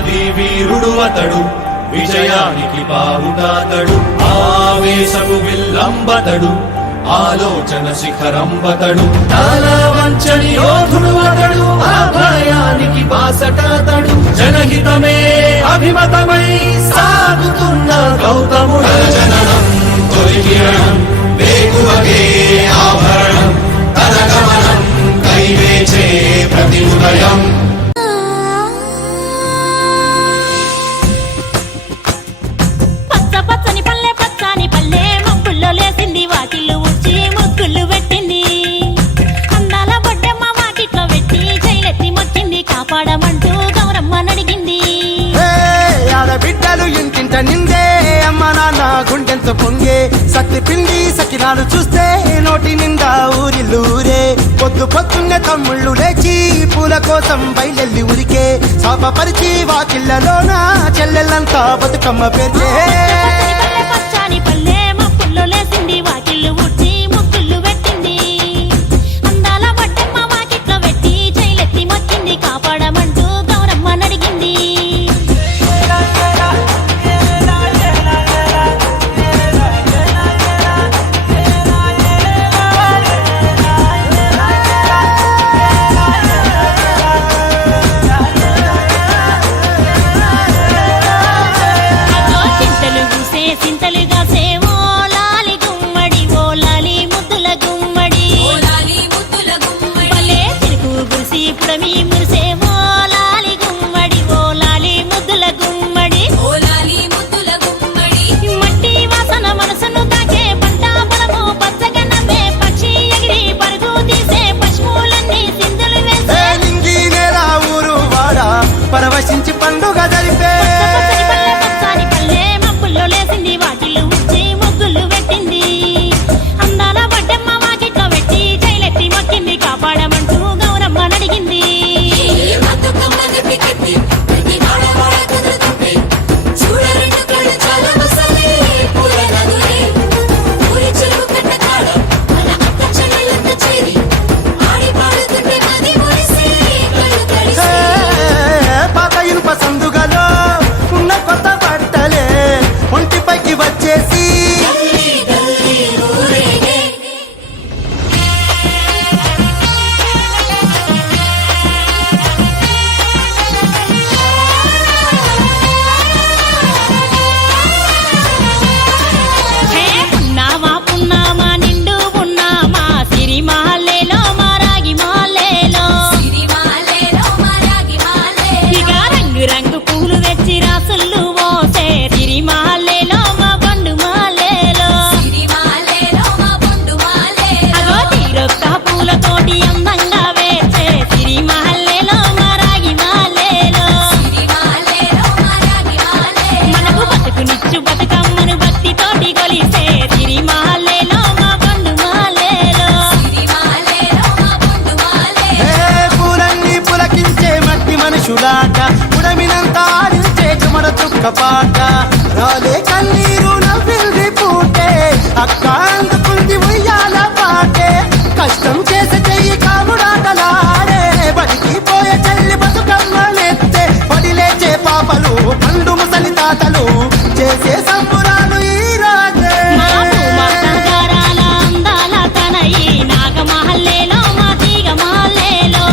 వీరాది వీరుడు అతడు, విజయానికి బావుటాతడు, ఆవేశపు విల్లంబతడు, ఆలోచన శిఖరంబతడు, వంచని యోధుడు అతడు, ఆభయానికి బాసటాతడు, జనహితమే అభిమతమై సాగుతున్న గౌతముడు. జననం తొలి కిరణం వేగువగే ఆభరణం, తన గమనం కైవేచే ప్రతి ఉదయం. కాపాడమంటూ గౌరమ్మ నడిగింది. ఆడబిడ్డలు ఇంటింట నిందే, అమ్మ నాన్న గుండెంతో పొంగే, సత్తి పిండి సకినాలు చూస్తే నోటి నిండా ఊరిల్లూరే. పొద్దు పొద్దున్నే తమ్ముళ్ళు లేచి పూల కోసం బయలెల్లి ఉరికే, శాపపరిచి వాకిళ్లలోన చెల్లెళ్ళంతా బతుకమ్మ పేర్చే. పచ్చాని పల్లె మప్పుల్లో లేసింది, వాకిళ్ళు ఊడ్చి ముగ్గుళ్ళు పెట్టింది. అందాల బొడ్డమ్మ వాకిట్లో పెట్టి జైలెత్తి మొక్కింది, కాపాడమంటూ గౌరమ్మ నడిగింది. చింతలు పూసే చింతలుగా సేవో లాలి గుమ్మడి, ఓ లాలి ముద్దుల గుమ్మడి, భలే చిరుకు గురిసి పుడమి మురిసేవో లాలి గుమ్మడి, ఓ లాలి ముద్దుల గుమ్మడి. మట్టి వాసన మనసును తాకే, పంట పొలము పచ్చగా నవ్వే, పక్షి ఎగిరి పరుగు తీసే, పశువులన్నీ సింధులు వేసే. నింగి నేల ఊరు వాడ పరవశించి పండుగ జరిపే. పచ్చాని పల్లె మప్పుల్లో లేసింది, వాకిళ్ళు ఊడ్చి ముగ్గులు పెట్టింది. అందాల బొడ్డమ్మ వాకిట్లో పెట్టి జైలెత్తి మొక్కింది, కాపాడమంటూ గౌరమ్మ నడిగింది. పాత ఇనుప సందుగలో ఉన్న కొత్త బట్టలే ఒంటిపైకి వచ్చేసి, హే పున్నామా పున్నామా నిండు పున్నామా, సిరి మాలేలో మా రాగి మాలేలో, ఇక రంగు రంగు పూలు తెచ్చి రాసుళ్ళు మోసే, సిరి మాలేలో మా బండు మాలేలో. అగో తీరొక్క పూలతోటి అందంగా వేసే, సిరి మాలేలో మా రాగి మాలేలో. మనకు బతుకునిచ్చు బతుకమ్మను భక్తితోటి కొలిసే, సిరి మాలేలో మా బండు మాలేలో. పూలన్నీ పులకించే మట్టి మనుషులాట, ఉడమినంతా ఆడించే చెమడ చుక్క పాట, రాలే కన్నీరు నవ్విల్ది పూటే, అక్క అందుకుంది ఉయ్యాల పాటే, కష్టం చేసే చెయ్యి కాముడాటలాడే, బడికి పోయే చెల్లి బతుకమ్మలెత్తే, పడి లేచే పాపలు పండు ముసలి తాతలు చేసే సంబురాలు ఈ రాజే. మా సంగారాల అందాల తనయి, నాగమహల్లేలో మా తీగ మాలేలో.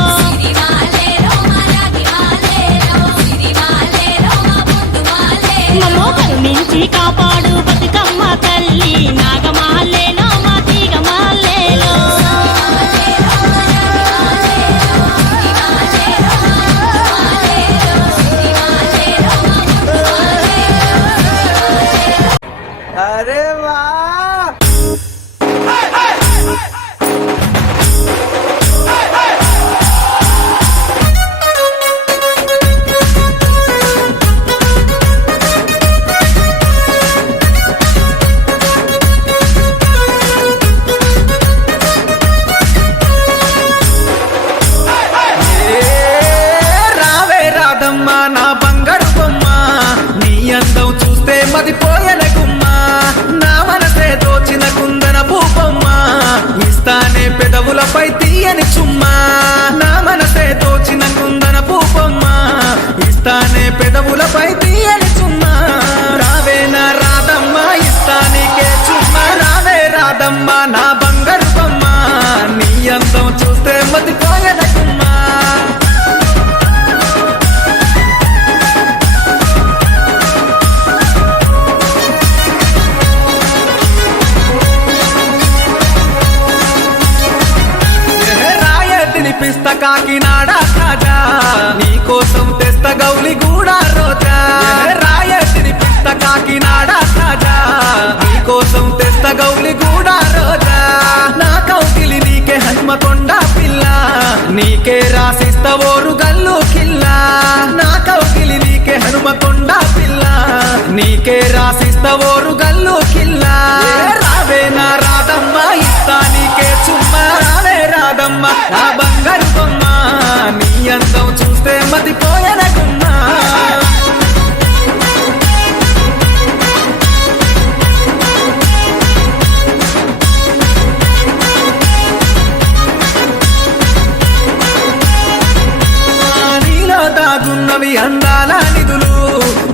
అందాల నిధులు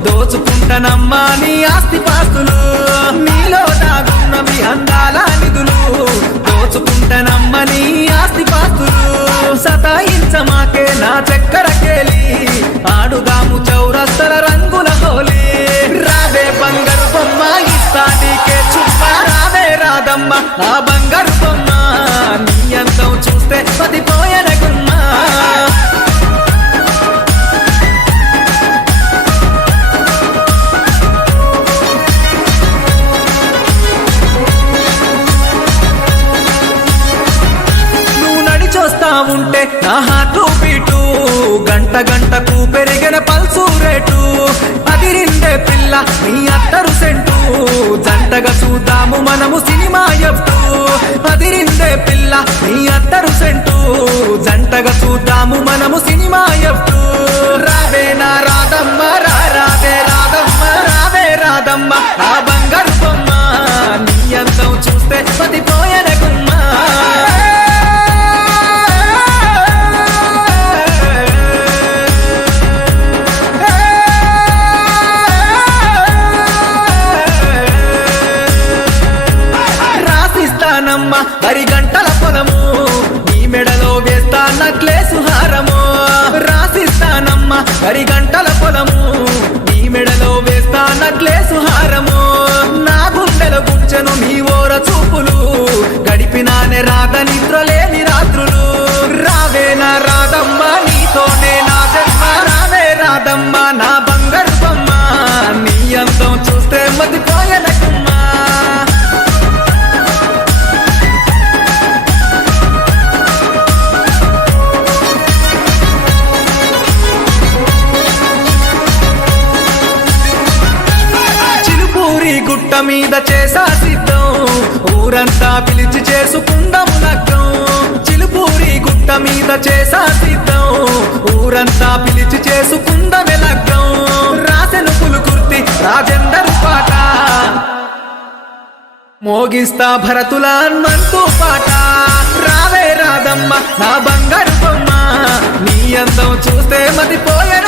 దోచుకుంటనమ్మా నీ ఆస్తి పాస్తులు నీలో దాగున్నవి అందాల నిధులు దోచుకుంటనమ్మ నీ ఆస్తి పాస్తులు సతాయించమాకే నా చక్కెర కేలి ఆడుదాము చౌరస్తల రంగుల హోలీ రావే బంగారు బొమ్మ ఇస్తా నీకే చుప్ప రావే రాదమ్మ నా బంగారు బొమ్మ నీ అందం చూస్తే పదిపోయన గుమ్మ చూస్తా ఉంటే నా హార్టు బీటు గంట గంటకు పెరిగిన పల్సు రేటు అదిరిందే పిల్ల నీ అత్తరు సెంటు జంటగా చూద్దాము మనము సినిమా ఎఫ్టు అదిరిందే పిల్ల నీ అత్తరు సెంటు జంటగా చూద్దాము మనము సినిమా ఎఫ్టు రావే నా రాధమ్మ రావే రాధమ్మ రావే రాధమ్మ ఆ బంగారు బొమ్మ నీ అందం చూస్తే పదిపోయన గుమ్మ వరి గంటల పొలము నీ మెడలో వేస్తా నక్లేసు హారము రాసిస్తానమ్మ వరి గంటల పొలము నీ మెడలో వేస్తా నక్లేసు హారము నా గుండెల గుచ్చెను నీ ఓర చూపులు గడిపినానే రాధ నిద్రలేని రాత్రులు రావే నా రాధమ్మ నీతోనే నా జన్మ రావే రాధమ్మ నా బంగారు బొమ్మ నీ అందం చూస్తే మతిపోయన గుమ్మ గుట్ట మీద చేసా సిద్ధం ఊరంతా పిలిచి చేసుకుందాము లగ్గం చిలుపూరి గుట్ట మీద చేసా సిద్ధం ఊరంతా పిలిచి చేసుకుందామే లగ్గం రాసెను పులుకుర్తి రాజేందర్ పాట మోగిస్తా భరతుల హనుమంతు పాట రావే రాధమ్మ నా బంగారు బొమ్మ నీ అందం చూస్తే మతిపోయే